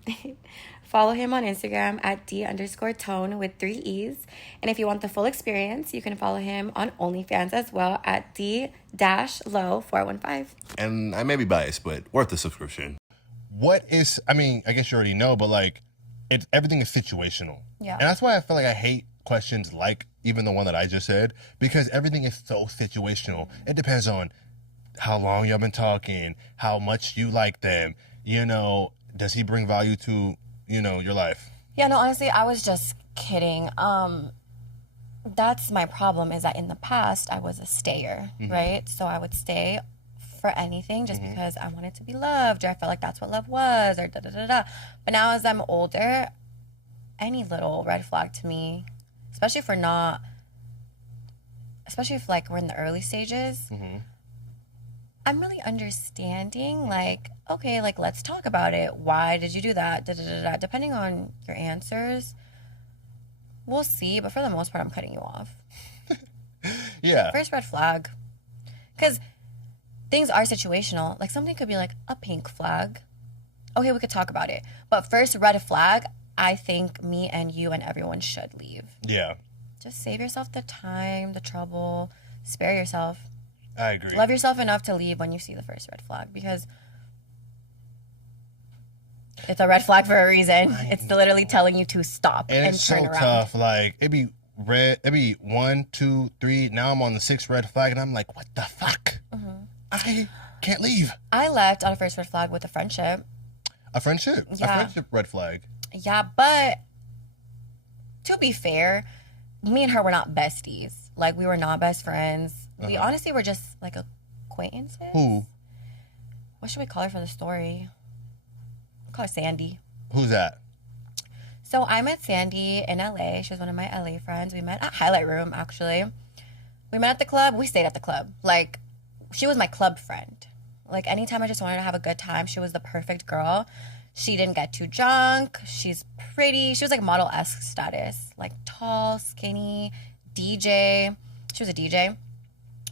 Follow him on Instagram at D_Tone with 3 E's. And if you want the full experience, you can follow him on OnlyFans as well at D-Low415. And I may be biased, but worth the subscription. I mean, I guess you already know, but like, everything is situational. Yeah. And that's why I feel like I hate questions like even the one that I just said, because everything is so situational. It depends on how long y'all been talking, how much you like them, you know, does he bring value to, you know, your life? Yeah, no, honestly, I was just kidding. That's my problem is that in the past, I was a stayer, right? So I would stay for anything just because I wanted to be loved or I felt like that's what love was or da-da-da-da. But now as I'm older, any little red flag to me, especially if like we're in the early stages, I'm really understanding, like, okay, like, let's talk about it. Why did you do that? Depending on your answers, we'll see. But for the most part, I'm cutting you off. Yeah. First red flag. Because things are situational. Like, something could be like a pink flag. Okay, we could talk about it. But first red flag, I think me and you and everyone should leave. Yeah. Just save yourself the time, the trouble, spare yourself. I agree. Love yourself enough to leave when you see the first red flag, because it's a red flag for a reason. It's literally telling you to stop and it's turn so around. tough. Like, it'd be 1, 2, 3. Now I'm on the 6th red flag, and I'm like, what the fuck? I can't leave. I left on a first red flag with a friendship. A friendship? Yeah. A friendship red flag. Yeah, but to be fair, me and her were not besties. Like, we were not best friends. We honestly were just like acquaintances. Who? What should we call her for the story? We'll call her Sandy. Who's that? So I met Sandy in LA. She was one of my LA friends. We met at Highlight Room, actually. We met at the club. We stayed at the club. Like, she was my club friend. Like, anytime I just wanted to have a good time, she was the perfect girl. She didn't get too drunk. She's pretty. She was like model-esque status. Like, tall, skinny, DJ. She was a DJ.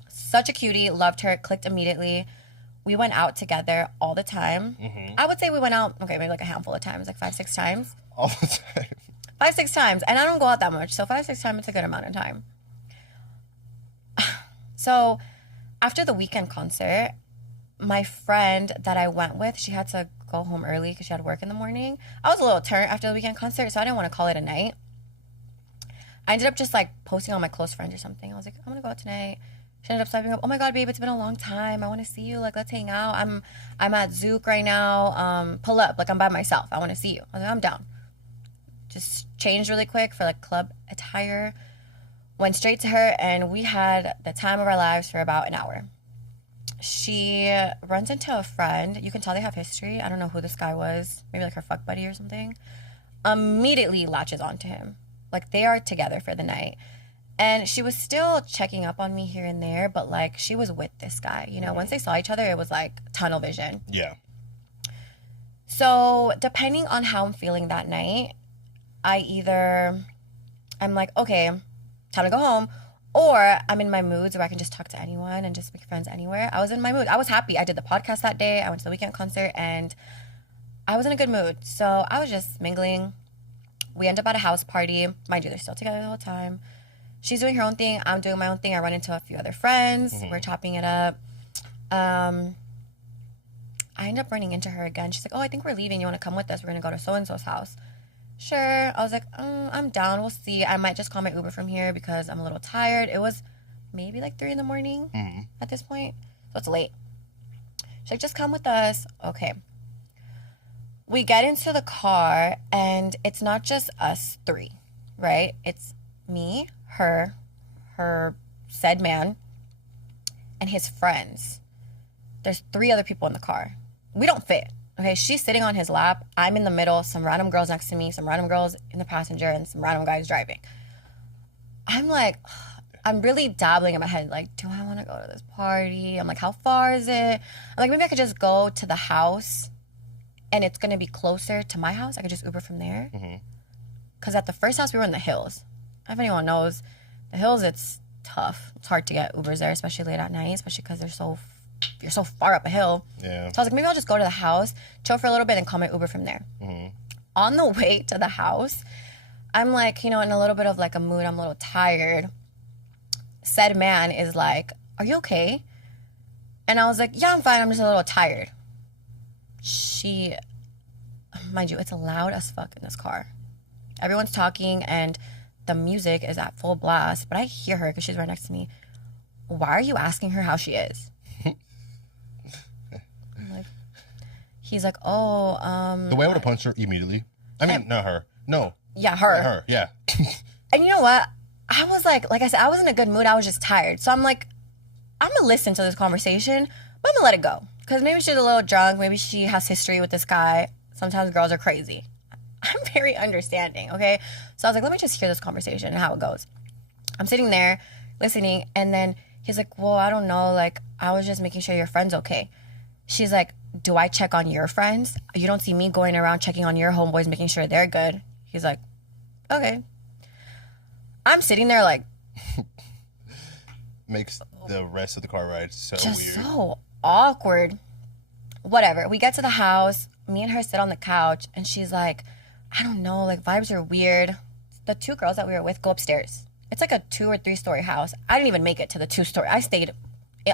Such a cutie. Loved her. Clicked immediately. We went out together all the time. I would say we went out, okay, maybe like a handful of times, like 5, 6 times. All the time. 5, 6 times. And I don't go out that much. So 5, 6 times, it's a good amount of time. So after the weekend concert, my friend that I went with, she had to go home early because she had work in the morning. I was a little turned after the weekend concert, so I didn't want to call it a night. I ended up just like posting on my close friends or something. I was like, I'm going to go out tonight. She ended up swiping up, oh my God, babe, it's been a long time. I want to see you. Like, let's hang out. I'm at Zook right now. Pull up. Like, I'm by myself. I want to see you. I was like, I'm down. Just changed really quick for like club attire. Went straight to her, and we had the time of our lives for about an hour. She runs into a friend. You can tell they have history. I don't know who this guy was. Maybe like her fuck buddy or something. Immediately latches onto him. Like, they are together for the night. And she was still checking up on me here and there, but like, she was with this guy. You know, once they saw each other, it was like tunnel vision. Yeah. So depending on how I'm feeling that night, I'm like, okay, time to go home. Or I'm in my moods where I can just talk to anyone and just make friends anywhere. I was in my mood. I was happy. I did the podcast that day. I went to the weekend concert, and I was in a good mood. So I was just mingling. We end up at a house party. Mind you, they're still together the whole time. She's doing her own thing. I'm doing my own thing. I run into a few other friends. We're chopping it up. I end up running into her again. She's like, oh, I think we're leaving. You want to come with us? We're going to go to so-and-so's house. Sure. I was like, I'm down. We'll see. I might just call my Uber from here because I'm a little tired. It was maybe like 3 a.m. At this point. So it's late. She's like, just come with us. Okay. We get into the car, and it's not just us 3, right? It's me, her said man, and his friends. There's 3 other people in the car. We don't fit. Okay, she's sitting on his lap. I'm in the middle. Some random girls next to me, some random girls in the passenger, and some random guys driving. I'm like, I'm really dabbling in my head. Like, do I want to go to this party? I'm like, how far is it? I'm like, maybe I could just go to the house, and it's going to be closer to my house. I could just Uber from there. Because at the first house, we were in the hills. If anyone knows, the hills, it's tough. It's hard to get Ubers there, especially late at night, especially because you're so far up a hill. Yeah. So I was like, maybe I'll just go to the house, chill for a little bit, and call my Uber from there. On the way to the house, I'm like, in a little bit of like a mood. I'm a little tired. Said man is like, are you okay? And I was like, yeah, I'm fine. I'm just a little tired. Mind you, it's loud as fuck in this car. Everyone's talking, and the music is at full blast, but I hear her because she's right next to me. Why are you asking her how she is? He's like, oh, The way I would have punched her immediately. I mean, not her. No. Yeah, her. Her, yeah. And you know what? I was like I said, I was in a good mood. I was just tired. So I'm like, I'm going to listen to this conversation, but I'm going to let it go. Because maybe she's a little drunk. Maybe she has history with this guy. Sometimes girls are crazy. I'm very understanding, okay? So I was like, let me just hear this conversation and how it goes. I'm sitting there listening, and then he's like, well, I don't know. Like, I was just making sure your friend's okay. She's like, do I check on your friends? You don't see me going around checking on your homeboys, making sure they're good. He's like, okay. I'm sitting there like... Makes the rest of the car ride so just weird. So awkward. Whatever. We get to the house. Me and her sit on the couch, and she's like, I don't know, like, vibes are weird. The two girls that we were with go upstairs. It's like a 2 or 3 story house. I didn't even make it to the 2-story. I stayed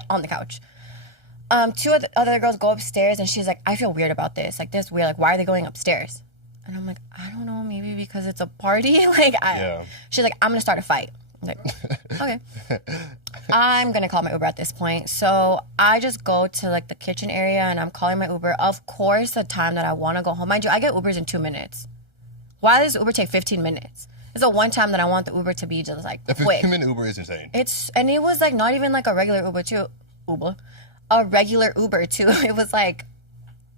on the couch. 2 of the other girls go upstairs, and she's like, I feel weird about this. Like, this weird. Like, why are they going upstairs? And I'm like, I don't know. Maybe because it's a party. She's like, I'm gonna start a fight. I'm like, okay. I'm gonna call my Uber at this point. So I just go to like the kitchen area, and I'm calling my Uber. Of course, the time that I want to go home, mind you, I get Ubers in 2 minutes. Why does Uber take 15 minutes? It's the one time that I want the Uber to be just like quick. A 15-minute Uber is insane. And it was like not even like a regular Uber too. A regular Uber too. It was like,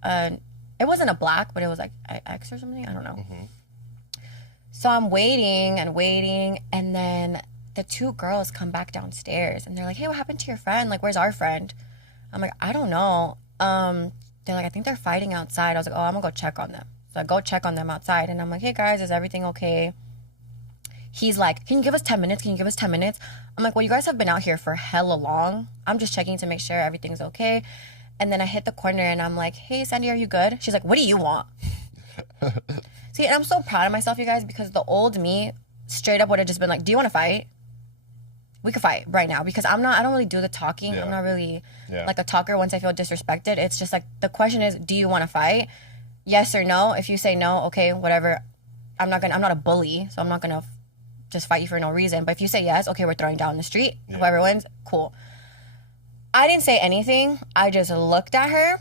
it wasn't a black, but it was like X or something. I don't know. Mm-hmm. So I'm waiting, and then the 2 girls come back downstairs, and they're like, hey, what happened to your friend? Like, where's our friend? I'm like, I don't know. They're like, I think they're fighting outside. I was like, oh, I'm gonna go check on them. So I go check on them outside, and I'm like, hey guys, is everything okay? He's like, can you give us 10 minutes? Can you give us 10 minutes? I'm like, well, you guys have been out here for hella long. I'm just checking to make sure everything's okay. And then I hit the corner, and I'm like, hey, Sandy, are you good? She's like, what do you want? See, and I'm so proud of myself, you guys, because the old me straight up would have just been like, do you want to fight? We could fight right now, because I don't really do the talking. Yeah. I'm not really like a talker once I feel disrespected. It's just like, the question is, do you want to fight? Yes or no. If you say no, okay, whatever. I'm not a bully, so I'm not gonna just fight you for no reason. But if you say yes, okay, we're throwing down the street. Yeah. Whoever wins, cool. I didn't say anything. I just looked at her.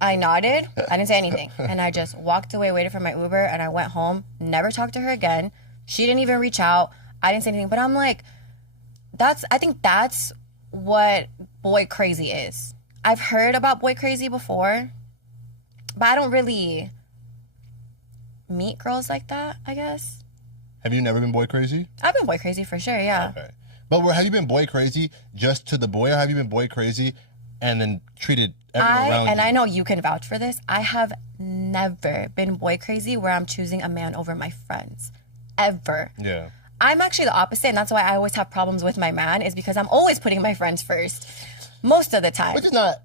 I nodded. I didn't say anything. And I just walked away, waited for my Uber, and I went home. Never talked to her again. She didn't even reach out. I didn't say anything. But I'm like, I think that's what boy crazy is. I've heard about boy crazy before, but I don't really meet girls like that, I guess. Have you never been boy crazy? I've been boy crazy for sure, yeah. Okay. But have you been boy crazy just to the boy, or have you been boy crazy and then treated everyone around you? And I know you can vouch for this. I have never been boy crazy where I'm choosing a man over my friends. Ever. Yeah. I'm actually the opposite, and that's why I always have problems with my man, is because I'm always putting my friends first. Most of the time. Which is not,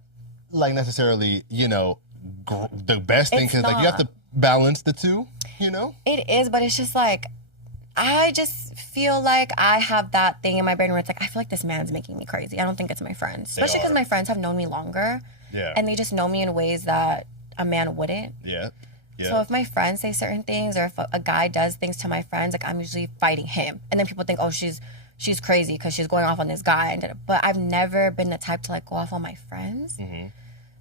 like, necessarily, the best thing, because, like, you have to balance the two, It is, but it's just, like, I just feel like I have that thing in my brain where it's like, I feel like this man's making me crazy. I don't think it's my friends. Especially because my friends have known me longer. Yeah. And they just know me in ways that a man wouldn't. Yeah. Yeah. So if my friends say certain things, or if a guy does things to my friends, like, I'm usually fighting him. And then people think, oh, she's crazy because she's going off on this guy. But I've never been the type to, like, go off on my friends. Mm-hmm.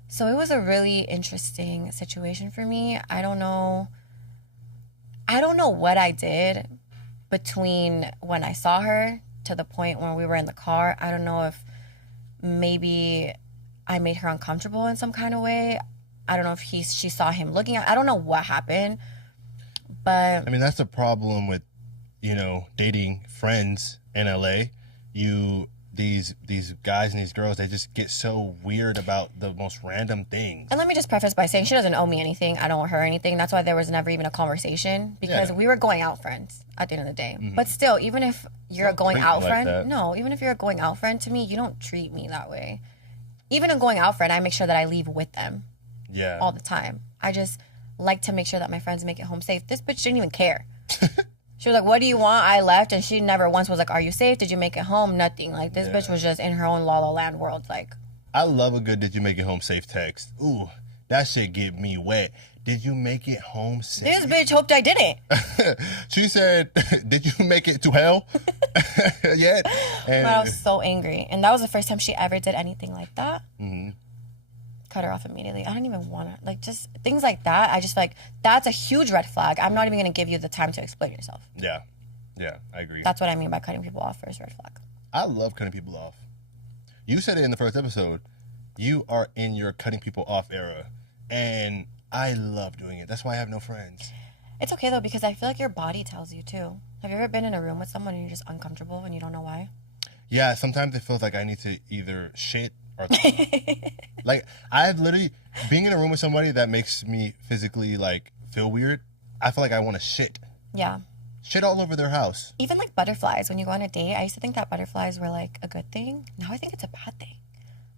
So it was a really interesting situation for me. I don't know what I did between when I saw her to the point when we were in the car. I don't know if maybe I made her uncomfortable in some kind of way. I don't know if she saw him looking at. I don't know what happened, but I mean, that's the problem with dating friends in LA. These guys and these girls, they just get so weird about the most random things. And let me just preface by saying she doesn't owe me anything. I don't owe her anything. That's why there was never even a conversation, because we were going out friends at the end of the day. Mm-hmm. But still, even if you're a going out friend, even if you're a going out friend, to me, you don't treat me that way. Even a going out friend, I make sure that I leave with them. Yeah. All the time. I just like to make sure that my friends make it home safe. This bitch didn't even care. She was like, what do you want? I left, and she never once was like, are you safe? Did you make it home? Nothing. Like, this bitch was just in her own La La Land world. Like, I love a good did you make it home safe text. Ooh, that shit get me wet. Did you make it home safe? This bitch hoped I didn't. She said, did you make it to hell yet? And I was so angry. And that was the first time she ever did anything like that. Mm-hmm. Cut her off immediately. I don't even want to, like, just things like that. I just like, that's a huge red flag. I'm not even going to give you the time to explain yourself. Yeah, I agree. That's what I mean by cutting people off first red flag. I love cutting people off. You said it in the first episode. You are in your cutting people off era, and I love doing it. That's why I have no friends. It's okay though, because I feel like your body tells you too. Have you ever been in a room with someone and you're just uncomfortable and you don't know why? Yeah, sometimes it feels like I need to either shit or like I've literally being in a room with somebody that makes me physically like feel weird. I feel like I want to shit. Yeah. Shit all over their house. Even like butterflies, when you go on a date, I used to think that butterflies were like a good thing. Now I think it's a bad thing.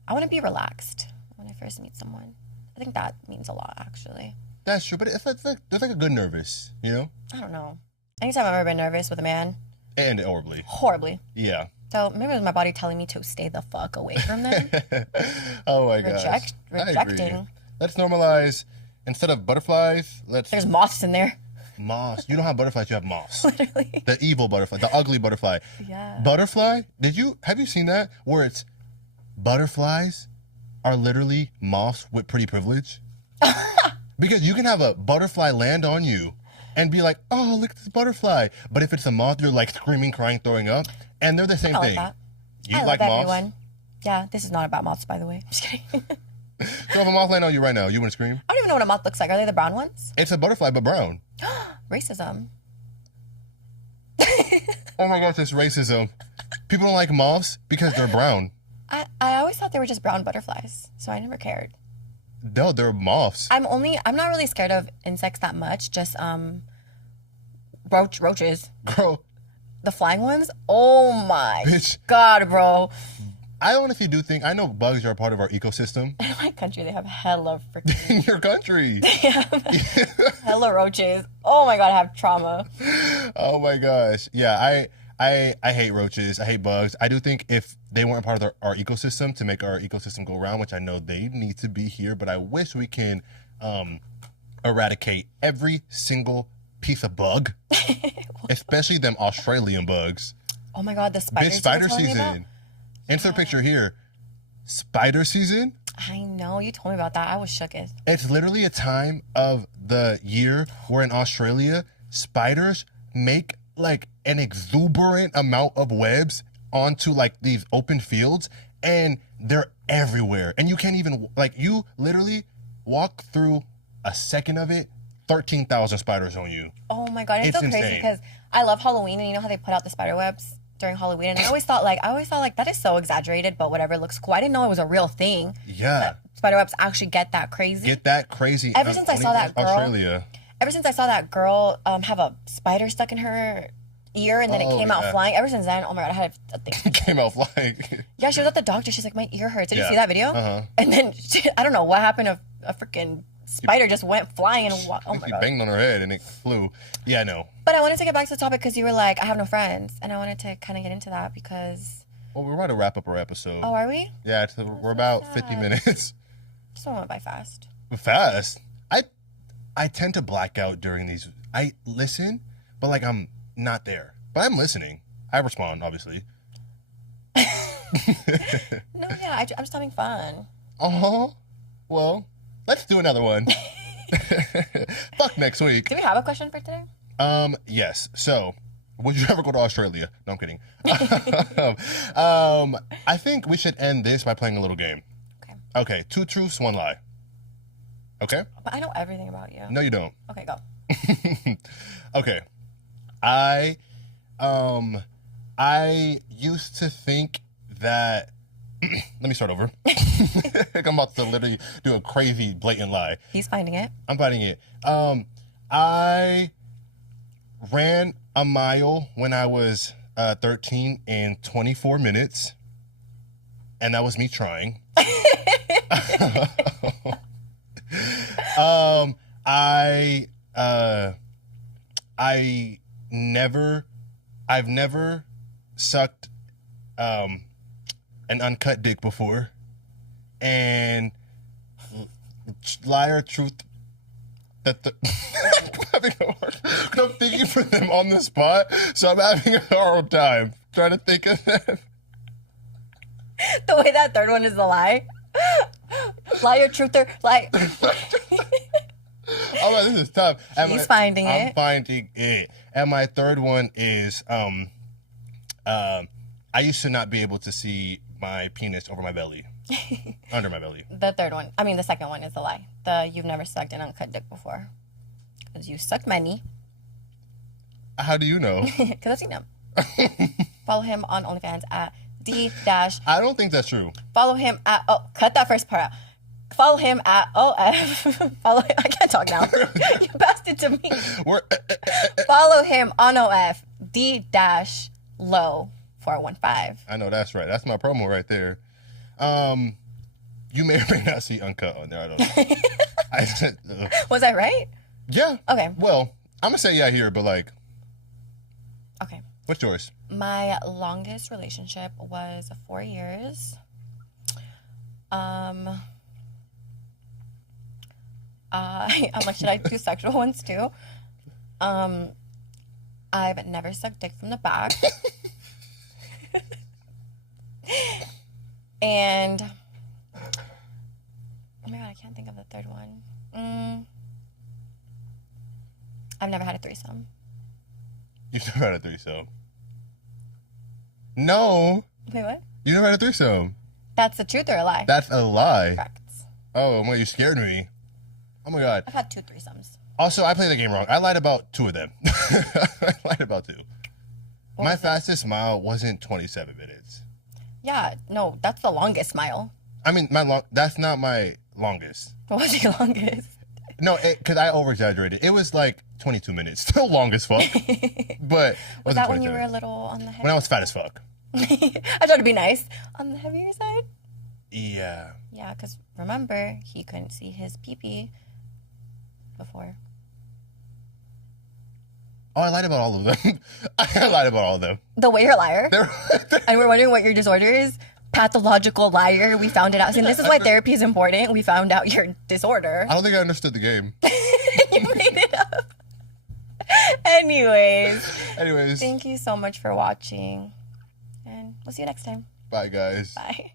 I want to be relaxed when I first meet someone. I think that means a lot, actually. That's true, but it's like there's like a good nervous, you know? I don't know. Anytime I've ever been nervous with a man, And horribly. horribly. Yeah. So maybe it was my body telling me to stay the fuck away from them. Oh my gosh. Rejecting. Let's normalize instead of butterflies, There's moths in there. moths. You don't have butterflies, you have moths. Literally. The evil butterfly, the ugly butterfly. Yeah. Butterfly? Have you seen that? Where it's butterflies are literally moths with pretty privilege? Because you can have a butterfly land on you and be like, oh, look at this butterfly. But if it's a moth, you're like screaming, crying, throwing up. And they're the same I like thing. that. You I like love moths? everyone. Yeah, this is not about moths, by the way. I'm just kidding. So if a moth land on you right now, you wouldn't scream? I don't even know what a moth looks like. Are they the brown ones? It's a butterfly, but brown. Racism. Oh my gosh, it's racism. People don't like moths because they're brown. I always thought they were just brown butterflies, so I never cared. No, they're moths. I'm not really scared of insects that much, just roaches. Bro, The flying ones? Oh my bitch. god, bro. I honestly do think, I know bugs are a part of our ecosystem. In my country, they have hella freaking In your country. hella roaches. Oh my god, I have trauma. Oh my gosh. Yeah, I hate roaches. I hate bugs. I do think if they weren't part of our ecosystem to make our ecosystem go round, which I know they need to be here, but I wish we can eradicate every single piece of bug, especially them Australian bugs. Oh my god, the spiders. Bitch, spider you were telling me about? season. Insert picture here. Spider season? I know, you told me about that. I was shooketh. It's literally a time of the year where in Australia, spiders make like an exuberant amount of webs onto like these open fields, and they're everywhere. And you can't even, like, you literally walk through a second of it, 13,000 spiders on you. Oh my god, it's It's so crazy insane. because I love Halloween, and you know how they put out the spider webs during Halloween, and I always thought like that is so exaggerated, but whatever, it looks cool. I didn't know it was a real thing. Yeah. Spider webs actually get that crazy. Get that crazy. Ever since I saw that girl- Australia. Ever since I saw that girl have a spider stuck in her ear and then it Oh, came out yeah. flying, ever since then, oh my god, I had a thing. Came out flying. Yeah, she was at the doctor. She's like, my ear hurts. Did you Yeah. see that video? Uh-huh. And then I don't know what happened. A freaking spider just went flying and oh my She god. banged on her head and it flew. Yeah, I know. But I wanted to get back to the topic because you were like, I have no friends, and I wanted to kind of get into that because. Well, we're about to wrap up our episode. Oh, are we? Yeah, we're about 50 minutes. This one went by fast. Fast. I tend to black out during these. I listen, but like I'm not there. But I'm listening. I respond, obviously. No, yeah, I'm just having fun. Well, let's do another one. Fuck next week. Do we have a question for today? Yes. So, would you ever go to Australia? No, I'm kidding. I think we should end this by playing a little game. Okay. Okay, 2 truths, 1 lie. Okay? But I know everything about you. No, you don't. Okay, go. Okay. I used to think that let me start over. I'm about to literally do a crazy blatant lie. He's finding it. I'm finding it. I ran a mile when I was 13 in 24 minutes, and that was me trying. I've never sucked an uncut dick before, and lie or truth that the I'm having a hard, I'm thinking for them on the spot, so I'm having a hard time trying to think of that. The way that third one is the lie. Lie or truther. Lie. Oh, no, this is tough. He's finding I'm it. finding it. And my third one is I used to not be able to see my penis over my belly. Under my belly. The second one is a lie. You've never sucked an uncut dick before. Because you sucked many. How do you know? Because I've seen them. Follow him on OnlyFans at D dash. I don't think that's true. Follow him at, cut that first part out. Follow him at OF. I can't talk now. You passed it to me. Follow him on OF D dash low 415. I know that's right. That's my promo right there. You may or may not see uncut on there. I don't know. Was I right? Yeah. Okay. Well, I'm gonna say yeah here, but like, okay. what's yours? My longest relationship was 4 years. I'm like, should I do sexual ones too? I've never sucked dick from the back. And oh my god, I can't think of the third one. I've never had a threesome. You've never had a threesome? No. Wait, what? You never had a threesome? That's the truth or a lie? That's a lie. Correct. Oh, well, you scared me. Oh my god. I've had 2 threesomes. Also, I played the game wrong. I lied about 2 of them. I lied about 2. My fastest mile wasn't 27 minutes. Yeah, no, that's the longest mile. I mean, that's not my longest. What was your longest? No, because I over-exaggerated. It was like 22 minutes. Still long as fuck. But was that when you were a little on the heavy? When I was fat as fuck. I tried to be nice. On the heavier side? Yeah. Yeah, because remember, he couldn't see his pee-pee before. Oh, I lied about all of them. I lied about all of them. The way you're a liar. And we're wondering what your disorder is. Pathological liar. We found it out. And this is why therapy is important. We found out your disorder. I don't think I understood the game. You made it up. Anyways. Anyways. Thank you so much for watching. And we'll see you next time. Bye, guys. Bye.